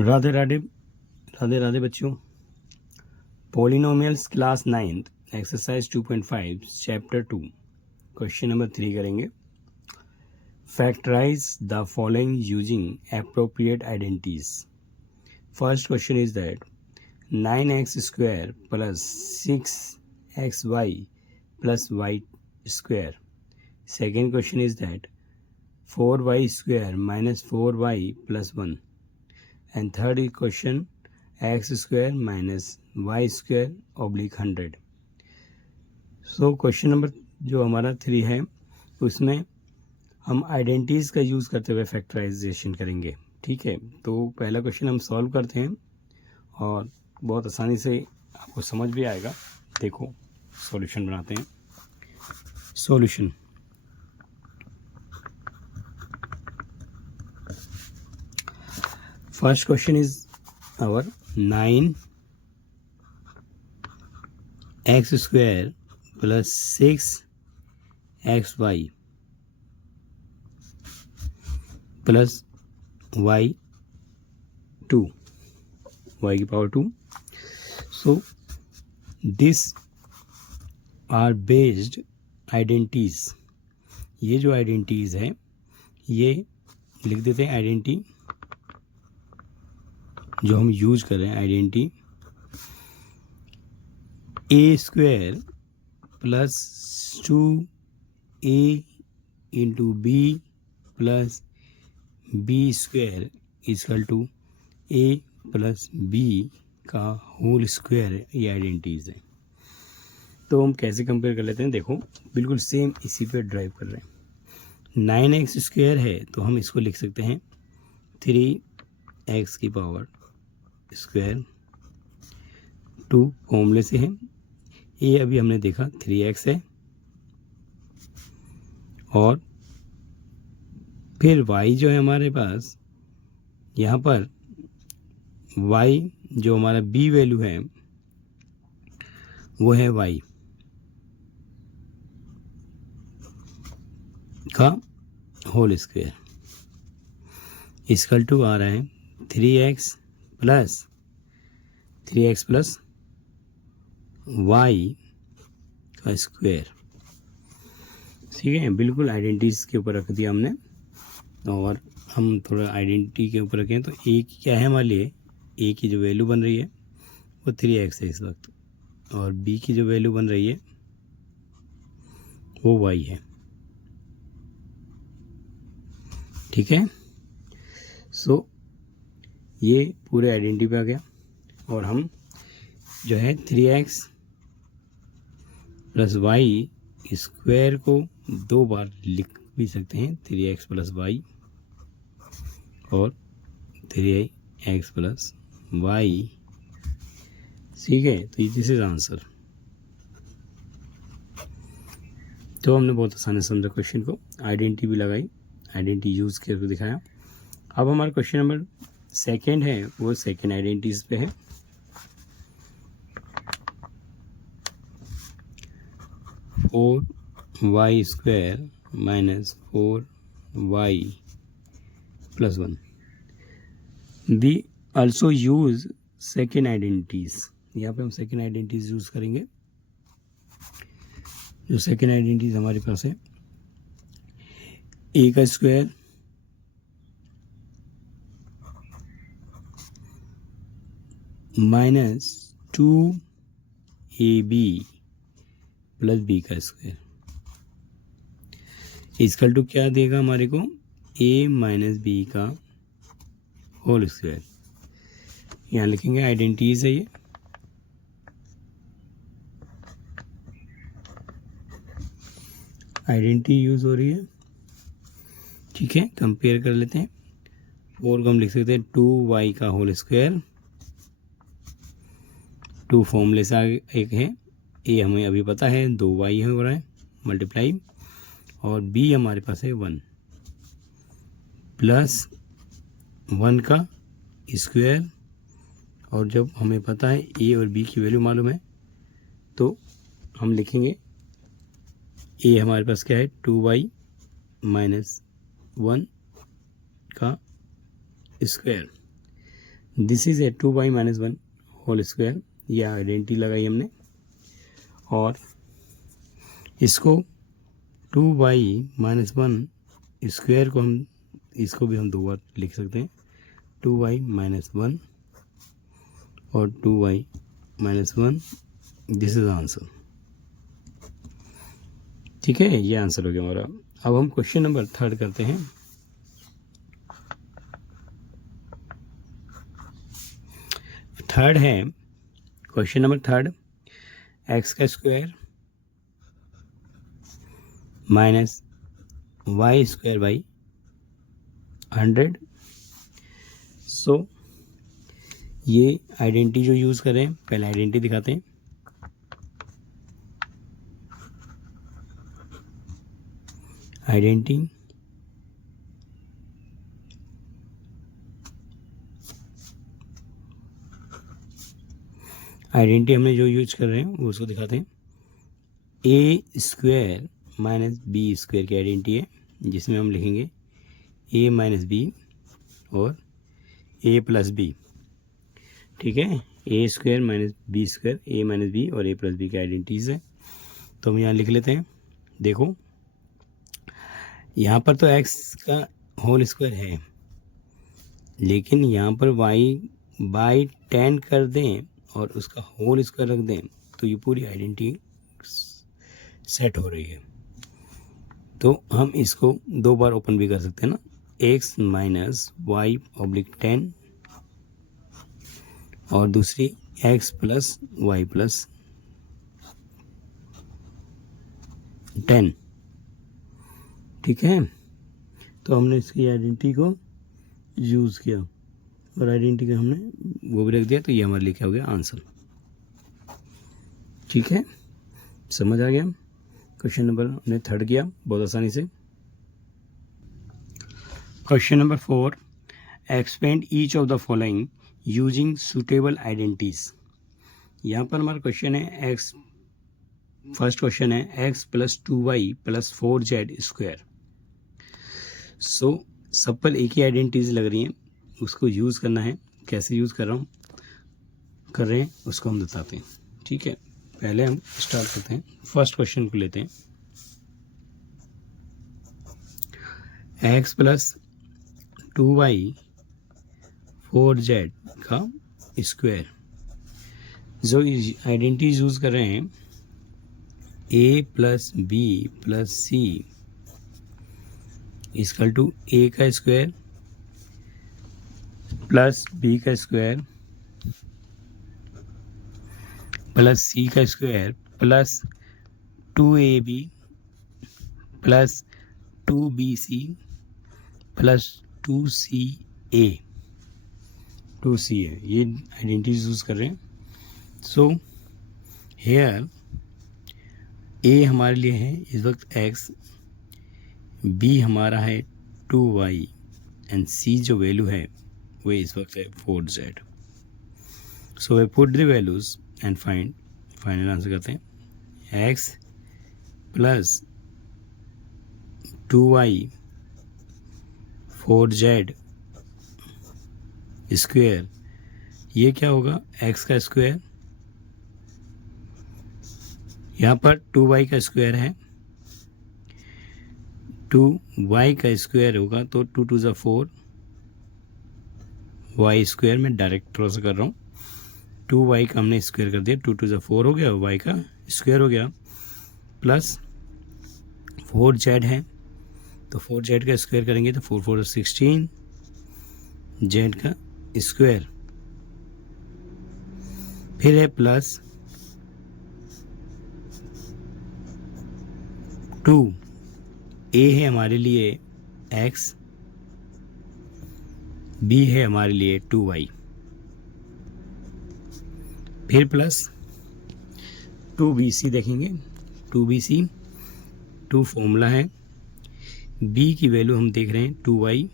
राधे राधे राधे राधे बच्चों। Polynomials class 9th exercise 2.5 chapter 2 question number 3 करेंगे। Factorise the following using appropriate identities. First question is that 9x square plus 6xy plus y square. Second question is that 4y square minus 4y plus 1। And third question, x square minus y square oblique 100. So question number जो हमारा 3 है उसमें हम identities का use करते हुए factorisation करेंगे। ठीक है, तो पहला क्वेश्चन हम सॉल्व करते हैं और बहुत आसानी से आपको समझ भी आएगा। देखो सॉल्यूशन बनाते हैं। Solution, first question is our 9x square plus 6xy plus y 2, y की power 2। so this are based identities। ये जो आइडेंटिटीज़ है ये लिख देते हैं। आइडेंटिटी जो हम यूज कर रहे हैं, identity a square plus 2a into b plus b square equal to a plus b का होल स्क्वायर, ये आइडेंटिटीज है। तो हम कैसे कंपेयर कर लेते हैं, देखो बिल्कुल सेम इसी पे ड्राइव कर रहे हैं। 9x स्क्वायर है तो हम इसको लिख सकते हैं 3x की पावर स्क्वायर। 2 फॉर्मूले से है। ए अभी हमने देखा 3x है और फिर y जो है हमारे पास यहाँ पर y जो हमारा b वैल्यू है वो है y का होल स्क्वायर इक्वल टू आ रहा है 3x प्लस y का स्क्वायर। ठीक है, बिल्कुल आइडेंटिटीज के ऊपर रख दिया हमने। और हम थोड़ा आइडेंटिटी के ऊपर रखें तो ए की क्या है हमारे लिए, ए की जो वैल्यू बन रही है वो 3x है इस वक्त, और बी की जो वैल्यू बन रही है वो y है। ठीक है, सो ये पूरे आइडेंटिटी पे आ गया। और हम जो है 3x प्लस वाई स्क्वायर को 2 बार लिख भी सकते हैं, 3x प्लस वाई और 3x प्लस वाई। ठीक है, तो दिस इज आंसर। तो हमने बहुत आसानी से समझा क्वेश्चन को, आइडेंटिटी भी लगाई, आइडेंटिटी यूज़ करके दिखाया। अब हमारा क्वेश्चन नंबर सेकेंड है वो सेकेंड आइडेंटिटीज पे है। 4y square minus 4y plus 1। We also use second identities. यहाँ पे हम सेकेंड आइडेंटिटीज यूज करेंगे। जो सेकेंड आइडेंटिटीज हमारे पास है, ए का square minus 2ab plus b का स्क्वायर इक्वल टू क्या देगा हमारे को, a माइनस बी का होल स्क्वायर। यहाँ लिखेंगे आइडेंटिटीज है ये। आइडेंटिटी यूज हो रही है। ठीक है, कंपेयर कर लेते हैं। 4 को हम लिख सकते हैं 2y का होल स्क्वायर। 2 फॉर्मूले से आगे एक है, ए हमें अभी पता है 2y हो रहा है मल्टीप्लाई, और b हमारे पास है 1 प्लस 1 का स्क्वायर। और जब हमें पता है a और b की वैल्यू मालूम है तो हम लिखेंगे a हमारे पास क्या है 2y माइनस 1 का square this is a 2y minus 1 whole square, यह आइडेंटिटी लगाई हमने, और इसको 2y माइनस 1 स्क्वायर को हम इसको भी हम दो बार लिख सकते हैं, 2y माइनस 1 और 2y minus 1, this is answer. ठीक है, ये आंसर हो गया हमारा। अब हम क्वेश्चन नंबर 3 करते हैं। थर्ड है क्वेश्चन नंबर 3, एक्स का square minus y square by 100। So ये आइडेंटिटी जो यूज़ करें, पहले आइडेंटिटी दिखाते हैं। आइडेंटिटी हमने जो यूज कर रहे हैं वो उसको दिखाते हैं। ए स्क्वायर माइनस बी स्क्वायर की आइडेंटिटी है, जिसमें हम लिखेंगे ए माइनस बी और ए प्लस बी। ठीक है, a square minus b square, a minus b और ए प्लस बी की आइडेंटिटीज है। तो हम यहाँ लिख लेते हैं। देखो यहाँ पर तो एक्स का होल स्क्वायर है, लेकिन यहाँ पर वाई बाई 10 कर दें और उसका होल स्क्वायर रख दें तो ये पूरी आइडेंटिटी सेट हो रही है। तो हम इसको दो बार ओपन भी कर सकते हैं ना, एक्स माइनस वाई ऑब्लिक 10 और दूसरी एक्स प्लस वाई प्लस 10। ठीक है, तो हमने इसकी आइडेंटिटी को यूज़ किया और आइडेंटिटी का हमने वो भी रख दिया, तो ये हमारे लिए क्या हो गया, आंसर। ठीक है, समझ आ गया। क्वेश्चन नंबर हमने 3 किया बहुत आसानी से। Question number 4, expand each of the following using suitable identities. यहाँ पर हमारा क्वेश्चन है एक्स, फर्स्ट क्वेश्चन है x plus 2y plus 4z square. So सब पर एक ही आइडेंटिटीज लग रही हैं, उसको यूज़ करना है। कैसे यूज़ कर रहे हैं उसको हम बताते हैं। ठीक है, पहले हम स्टार्ट करते हैं, फर्स्ट क्वेश्चन को लेते हैं। एक्स प्लस 2y 4z का स्क्वायर, जो आइडेंटिटीज यूज़ कर रहे हैं, a plus b plus c equal to a का स्क्वायर प्लस बी का स्क्वायर प्लस सी का square plus 2ab plus 2bc plus 2ca, 2ca ये आइडेंटिटीज यूज़ कर रहे हैं। सो हेयर ए हमारे लिए है इस वक्त x, बी हमारा है 2y एंड सी जो वैल्यू है वो इस वक्त है 4z। So way put the values and final answer करते हैं। x plus 2y 4z square, ये क्या होगा, x का स्क्वायर, यहाँ पर 2y का स्क्वायर है, 2y का स्क्वायर होगा तो 2 2 4 y स्क्वायर में डायरेक्ट क्रॉस कर रहा हूँ। 2y का हमने स्क्वायर कर दिया, 2 2 4 हो गया, y का स्क्वायर हो गया, प्लस 4z है तो 4z का स्क्वायर करेंगे तो 4 4 16 z का स्क्वायर, फिर है प्लस 2, a है हमारे लिए x, b है हमारे लिए 2y, फिर प्लस 2bc देखेंगे, 2bc 2 फॉर्मूला है, b की वैल्यू हम देख रहे हैं 2y,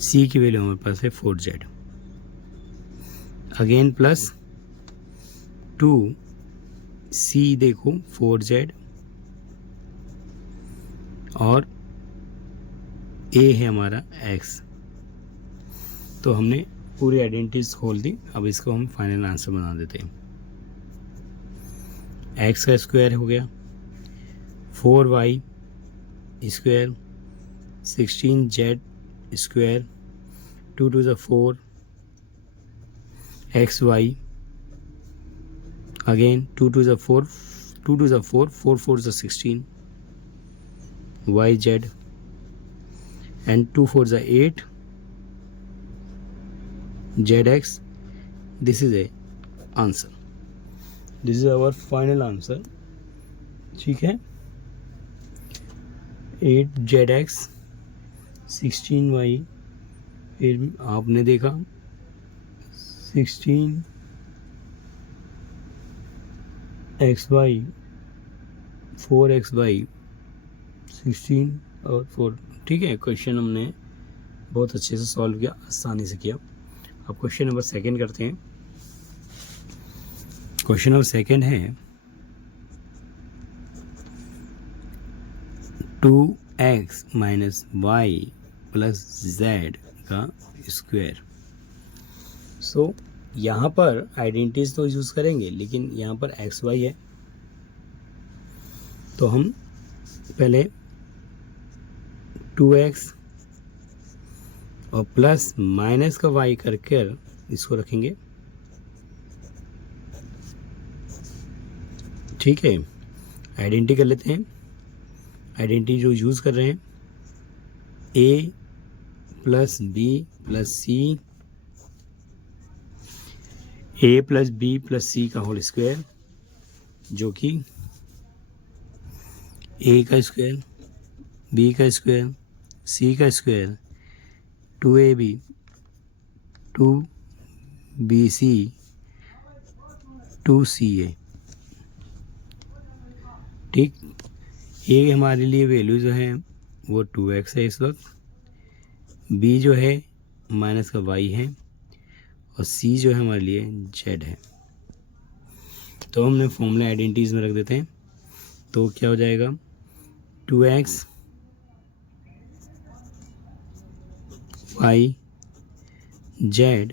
c की वैल्यू हमारे पास है 4z, अगेन प्लस 2c देखो 4z और a है हमारा x, तो हमने पूरी आइडेंटिटीज खोल दी। अब इसको हम फाइनल आंसर बना देते हैं। एक्स का स्क्वायर हो गया 4y square 16z square 2 to the 4 xy again 2 to the 4 4 4 is the 16 yz and 2 4 is the 8 zx. This is a answer. This is our final answer. ठीक है, 8zx 16y, फिर आपने देखा 16xy 4xy 16 और 4। ठीक है, क्वेश्चन हमने बहुत अच्छे से सॉल्व किया, आसानी से किया। अब क्वेश्चन नंबर सेकंड करते हैं। क्वेश्चन नंबर सेकंड है 2x minus y plus z का स्क्वायर। सो यहाँ पर आइडेंटिटीज तो यूज़ करेंगे, लेकिन यहाँ पर एक्स वाई है, तो हम पहले 2x और प्लस माइनस का y करके इसको रखेंगे। ठीक है, आइडेंटिटी कर लेते हैं। आइडेंटिटी जो यूज़ कर रहे हैं a plus b plus c, a plus b plus c का होल स्क्वायर, जो कि a का स्क्वायर b का स्क्वायर c का स्क्वायर 2ab 2bc 2ca। ठीक, a हमारे लिए वैल्यू जो है वो 2x है इस वक्त, b जो है माइनस का y है, और c जो है हमारे लिए z है। तो हमने फॉर्मूला आइडेंटिटीज में रख देते हैं। तो क्या हो जाएगा 2x y z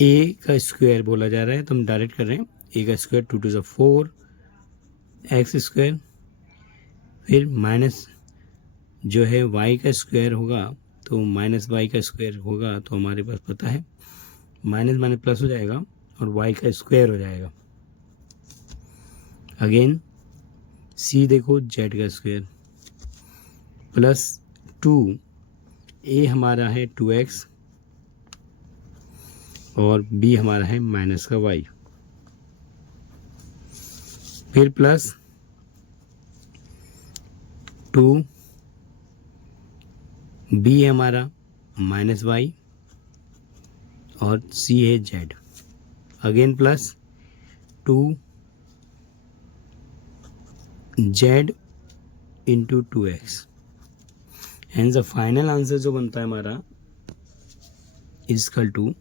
a का स्क्वायर बोला जा रहा है, तो हम डायरेक्ट कर रहे हैं। a का square 2 to the 4 x square, फिर माइनस जो है y का स्क्वायर होगा, तो माइनस y का स्क्वायर होगा, तो हमारे पास पता है माइनस माइनस प्लस हो जाएगा और y का स्क्वायर हो जाएगा। अगेन c देखो z का स्क्वायर प्लस 2, a हमारा है 2x और b हमारा है माइनस का y, फिर प्लस 2, b हमारा माइनस y और c है z। Again plus 2 z into 2x। And the final answer जो बनता है हमारा equal to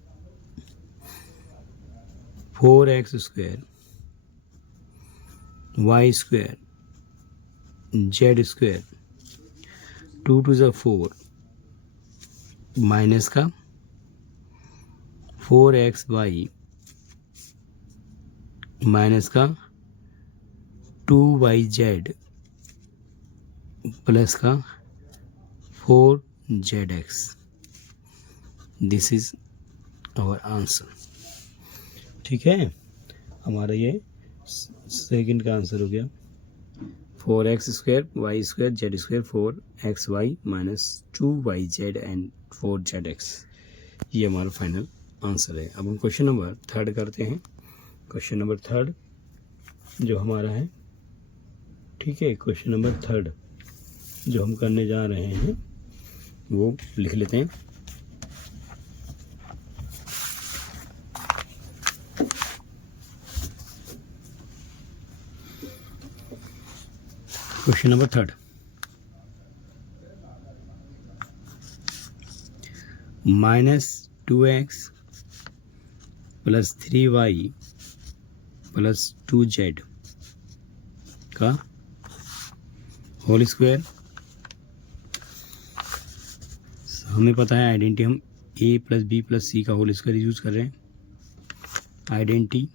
4x square y square z square 2 to the 4 माइनस का 4xy माइनस का 2yz प्लस का 4zx। This is our answer. ठीक है, हमारा ये सेकंड का आंसर हो गया 4x square y square z square 4xy minus 2yz and 4zx। ये हमारा फाइनल आंसर है। अब हम क्वेश्चन नंबर थर्ड करते हैं। क्वेश्चन नंबर थर्ड जो हमारा है, ठीक है, क्वेश्चन नंबर थर्ड जो हम करने जा रहे हैं वो लिख लेते हैं। Question number third, -2x plus 3y plus 2z का होल स्क्वायर। हमें पता है आइडेंटिटी, हम ए प्लस बी प्लस सी का होल स्क्वायर यूज़ कर रहे हैं। आइडेंटिटी,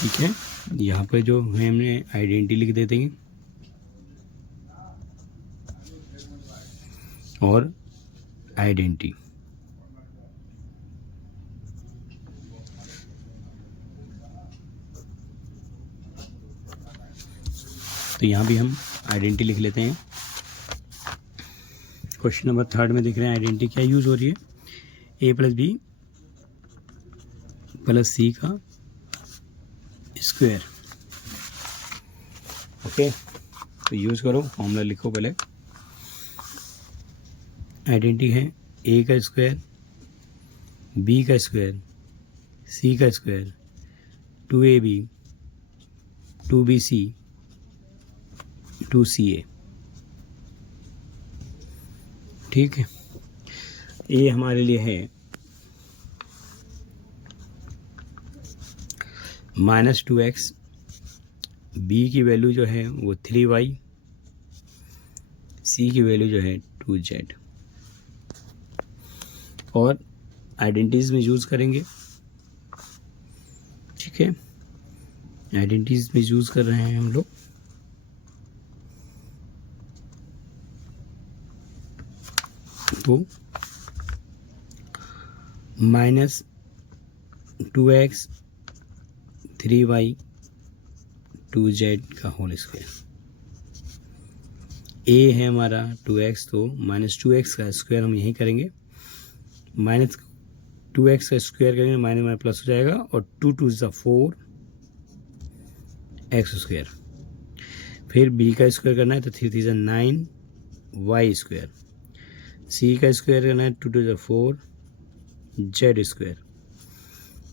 ठीक है, यहाँ पे जो है हमने आइडेंटिटी लिख देते हैं और आइडेंटिटी। तो यहाँ भी हम आइडेंटिटी लिख लेते हैं। क्वेश्चन नंबर 3 में देख रहे हैं आइडेंटिटी क्या यूज़ हो रही है, ए प्लस बी प्लस सी का स्क्वायर। ओके, तो यूज़ करो, फॉर्मूला लिखो पहले। आइडेंटिटी है ए का स्क्वायर, बी का स्क्वायर, सी का स्क्वायर, 2ab 2bc 2ca। ठीक है, ये हमारे लिए है -2x, बी की वैल्यू जो है वो 3y, सी की वैल्यू जो है 2z। और आइडेंटिटीज में यूज़ करेंगे। ठीक है, आइडेंटिटीज में यूज़ कर रहे हैं हम लोग। तो -2x 3y 2z का होल स्क्वायर। ए है हमारा 2x, तो -2x का स्क्वायर हम यहीं करेंगे। -2x का स्क्वायर करेंगे, माइनस प्लस हो जाएगा, और 2 2 ज़ा 4 x स्क्वायर। फिर b का स्क्वायर करना है तो 3 3 ज़ा 9 y स्क्वायर। सी का स्क्वायर करना है 2 2 ज़ा 4 z स्क्वायर।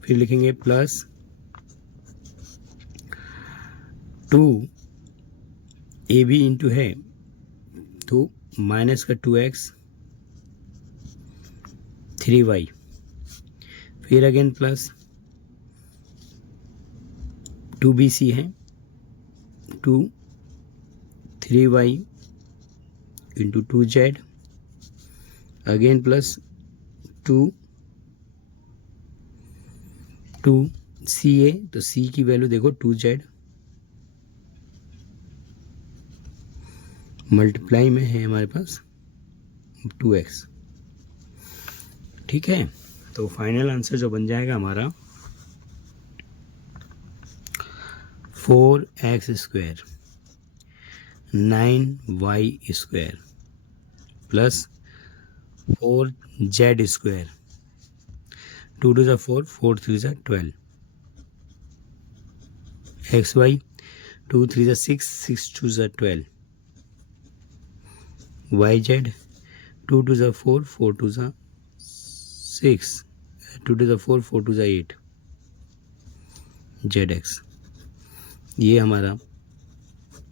फिर लिखेंगे प्लस 2 ए बी इंटू है तो माइनस का 2x 3y। फिर अगेन प्लस 2bc है 2 3y into 2z। Again plus 2ca, तो c की वैल्यू देखो 2z, मल्टीप्लाई में है हमारे पास 2x। ठीक है, तो फाइनल आंसर जो बन जाएगा हमारा 4x square 9y square plus 4z square, 2 2 ज़ा 4 4 3 ज़ा 12 xy 2 3 ज़ा 6 6 2 ज़ा 12 yz 2 2 ज़ा 4 4 2 ज़ा 6 2 2 ज़ा 4 4 2 ज़ा 8 zx। ये हमारा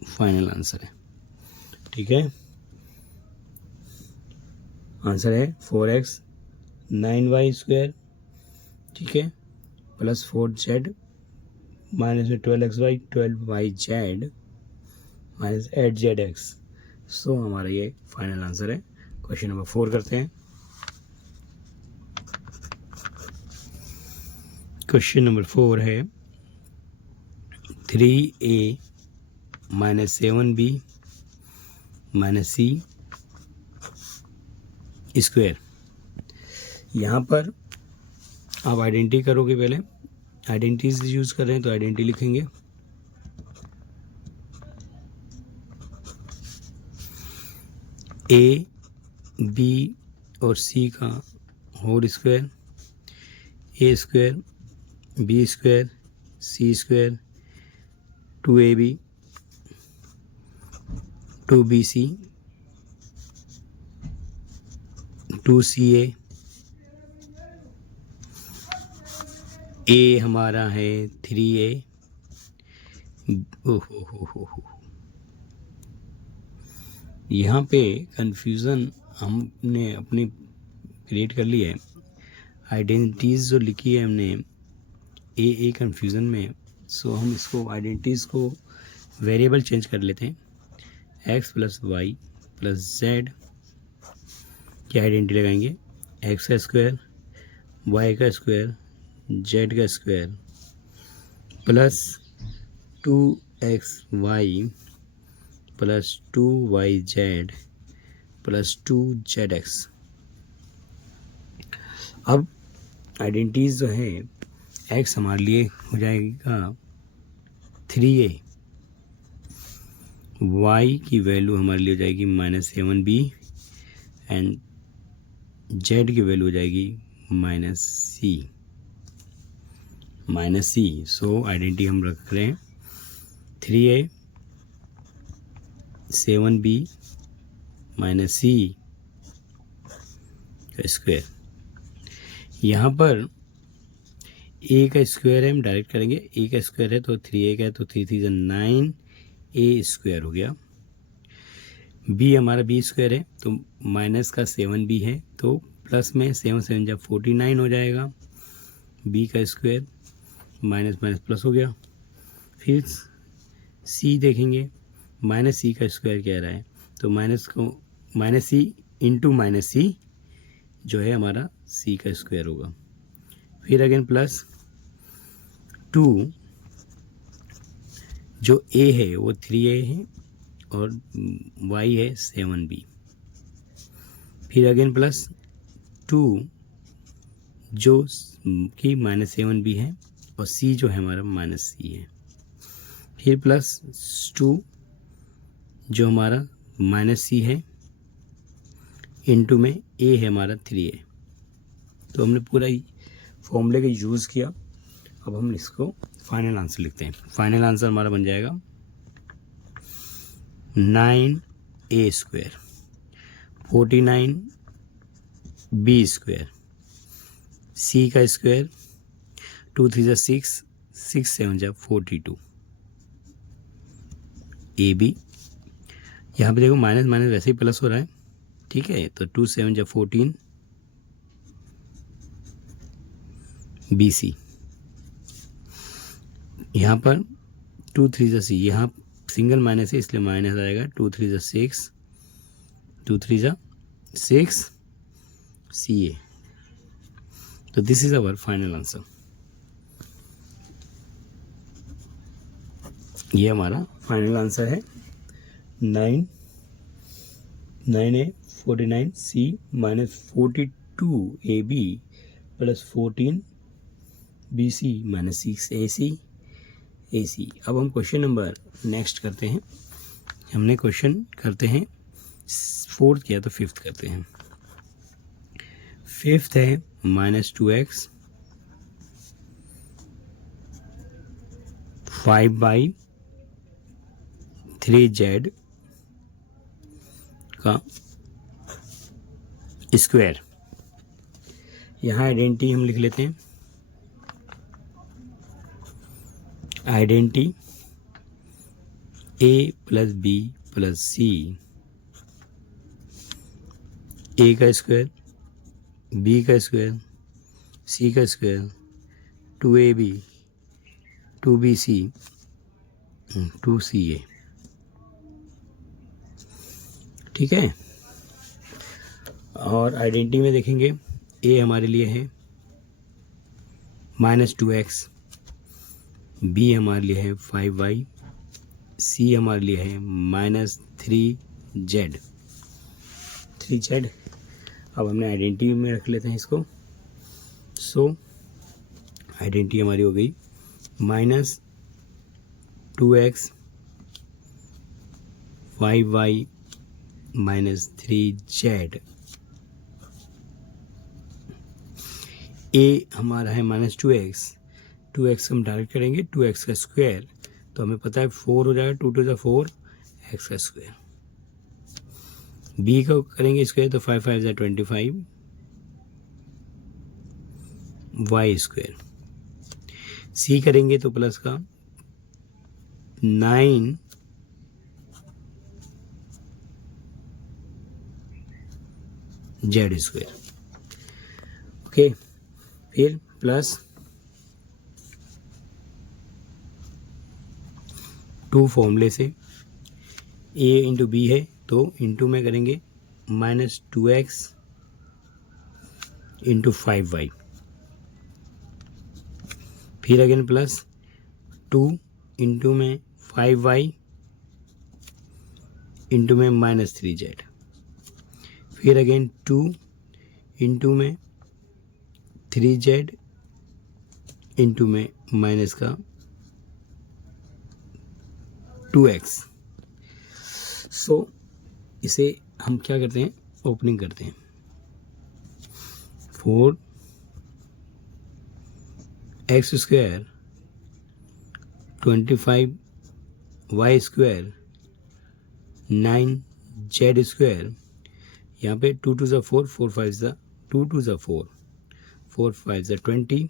फाइनल आंसर है। ठीक है, आंसर है 4x 9y स्क्वायर, ठीक है, प्लस 4z माइनस में 12xy 12yz माइनस 8zx। सो हमारा ये फाइनल आंसर है। क्वेश्चन नंबर 4 करते हैं। क्वेश्चन नंबर 4 है 3a minus 7b minus c square. यहाँ पर आप आइडेंटिटी करोगे, पहले आइडेंटिटीज यूज़ कर रहे हैं तो आइडेंटिटी लिखेंगे। ए बी और सी का होल स्क्वायर, ए स्क्वायर बी स्क्वायर सी स्क्वायर 2ab 2bc 2ca। ए हमारा है 3a। ओहो, यहाँ पे कंफ्यूज़न हमने अपनी क्रिएट कर ली है। आइडेंटिटीज़ जो लिखी है हमने ए कंफ्यूज़न में, सो हम इसको आइडेंटिटीज़ को वेरिएबल चेंज कर लेते हैं। X plus y plus z की आइडेंटिटी लगाएंगे, एक्स का स्क्वायर वाई का स्क्वायर जेड का square plus 2xy plus 2yz plus 2zx। अब आइडेंटिटीज जो है, x हमारे लिए हो जाएगा 3a, y की वैल्यू हमारे लिए हो जाएगी -7b एंड z की वैल्यू हो जाएगी -c। सो आइडेंटिटी हम रख रहे हैं 3a 7b -c का स्क्वायर। यहाँ पर a का स्क्वायर है, हम डायरेक्ट करेंगे, a का स्क्वायर है तो 3a का है तो 3 3 9a स्क्वायर हो गया। b हमारा b स्क्वायर है तो माइनस का 7b है तो प्लस में 7 7 जब 49 हो जाएगा। b का स्क्वायर माइनस माइनस प्लस हो गया। फिर c देखेंगे, माइनस सी का स्क्वायर कह रहा है तो माइनस सी इंटू माइनस सी जो है हमारा c का स्क्वायर होगा। फिर अगेन प्लस 2 जो a है वो 3a है और y है 7b। फिर अगेन प्लस 2 जो कि -7b है और c जो है हमारा -c है। फिर प्लस 2 जो हमारा -c है इनटू में a है हमारा 3a। तो हमने पूरा फॉर्मूले का यूज़ किया। अब हम इसको फाइनल आंसर लिखते हैं। फाइनल आंसर हमारा बन जाएगा 9a square 49b square c का स्क्वायर 2 3 6 6 7 42 ab। यहाँ पे देखो माइनस माइनस वैसे ही प्लस हो रहा है, ठीक है, तो 2 7 14 BC। यहाँ पर 2 3 C, यहाँ सिंगल माइनस है इसलिए माइनस आएगा। 2 3 6 2 3 6 CA। तो this is our final answer. ये हमारा फाइनल आंसर है 9a 49C -42AB plus 14BC -6AC। अब हम क्वेश्चन नंबर नेक्स्ट करते हैं। हमने क्वेश्चन करते हैं, फोर्थ किया तो फिफ्थ करते हैं। फिफ्थ है -2x 5/3z का स्क्वायर। यहाँ आइडेंटिटी हम लिख लेते हैं। Identity a plus b plus c, a का स्क्वायर b का स्क्वायर c का स्क्वायर 2ab 2bc 2ca। ठीक है। और आइडेंटिटी में देखेंगे a हमारे लिए है -2x, b हमारे लिए है 5y, c हमारे लिए है -3z 3z। अब हमने आइडेंटिटी में रख लेते हैं इसको। सो आइडेंटिटी हमारी हो गई -2x 5y -3z। a हमारा है -2x, 2x हम डायरेक्ट करेंगे 2x का स्क्वायर तो हमें पता है 4 हो जाएगा, 2 2 4 x का स्क्वायर। b का करेंगे स्क्वायर तो 5 5 25 y स्क्वायर। c करेंगे तो प्लस का 9 z स्क्वायर। ओके, फिर प्लस 2 फॉर्मूले से ए इंटू बी है तो इंटू में करेंगे -2x इंटू 5y, फिर अगेन प्लस 2 इंटू में 5y इंटू में -3z, फिर अगेन 2 इंटू में 3z इंटू में माइनस का 2x। सो इसे हम क्या करते हैं, ओपनिंग करते हैं। 4x square 25y square 9z square, यहाँ पे 2 2 4, 4 5 2 2 4, 4 5 20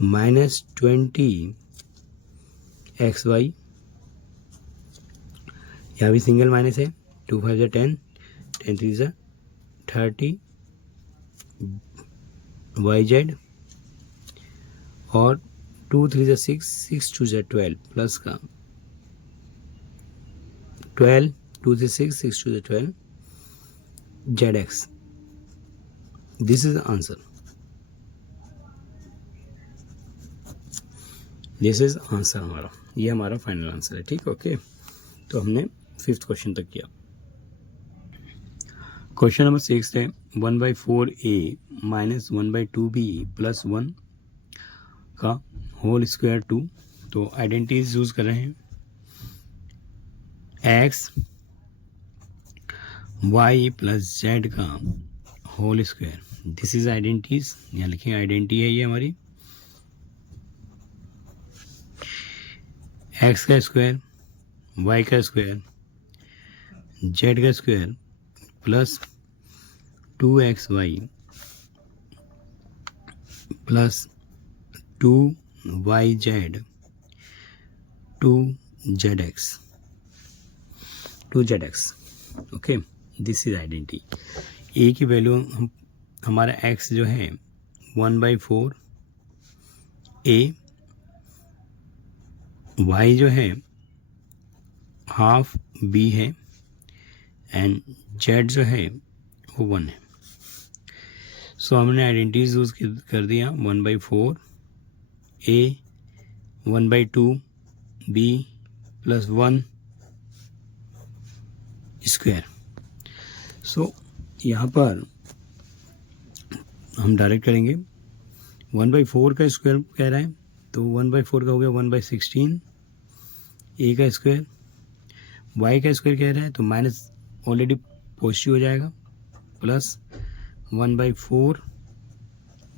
-20 xy, यहाँ भी सिंगल माइनस है, 2 5 10, 10 3 30 yz और 2 3 6, 6 2 12 प्लस का 12, 2 6, 6 2 12 zx। This is answer, this is answer हमारा, ये हमारा फाइनल आंसर है। ठीक, ओके। तो हमने 5th क्वेश्चन तक किया। क्वेश्चन नंबर 6 है 1/4a माइनस 1/2b प्लस 1 का होल स्क्वायर 2। तो आइडेंटिटीज यूज कर रहे हैं, x y प्लस z का whole square, this is identities. यहाँ लिखेंगे आइडेंटिटी है ये हमारी, x का स्क्वायर y का स्क्वायर z का square plus 2xy plus 2yz 2zx। Okay, this is identity. A की वैल्यू हमारा x जो है 1/4 a, y जो है हाफ b है एंड z जो है वो 1 है। सो हमने आइडेंटिटीज यूज कर दिया, 1/4 a 1/2 b plus 1 square. So यहाँ पर हम डायरेक्ट करेंगे, 1/4 का स्क्वायर कह रहा है तो 1/4 का हो गया 1/16 ए का स्क्वायर, y का स्क्वायर कह रहा है तो माइनस ऑलरेडी पॉजिटिव हो जाएगा, प्लस 1/4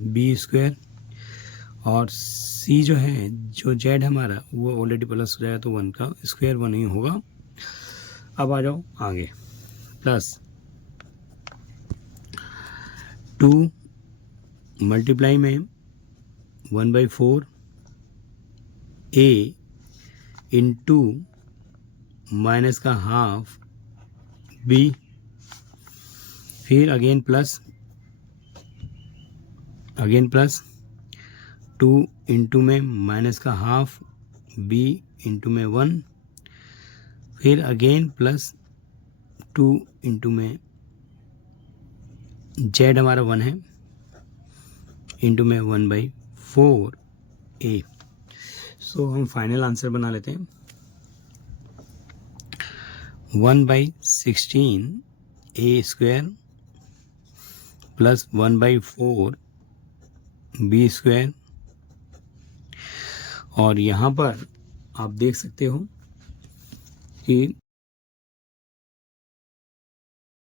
बी स्क्वायर, और c जो है जो z हमारा वो ऑलरेडी प्लस हो जाएगा तो 1 का स्क्वायर 1 ही होगा। अब आ जाओ आगे, प्लस 2 मल्टीप्लाई में 1/4 a इंटू माइनस का हाफ b, फिर अगेन प्लस 2 इंटू में माइनस का हाफ b इंटू में 1, फिर अगेन प्लस 2 इंटू में z हमारा 1 है इंटू में 1/4 a। सो हम फाइनल आंसर बना लेते हैं, 1/16 a square plus 1/4 b square, और यहाँ पर आप देख सकते हो कि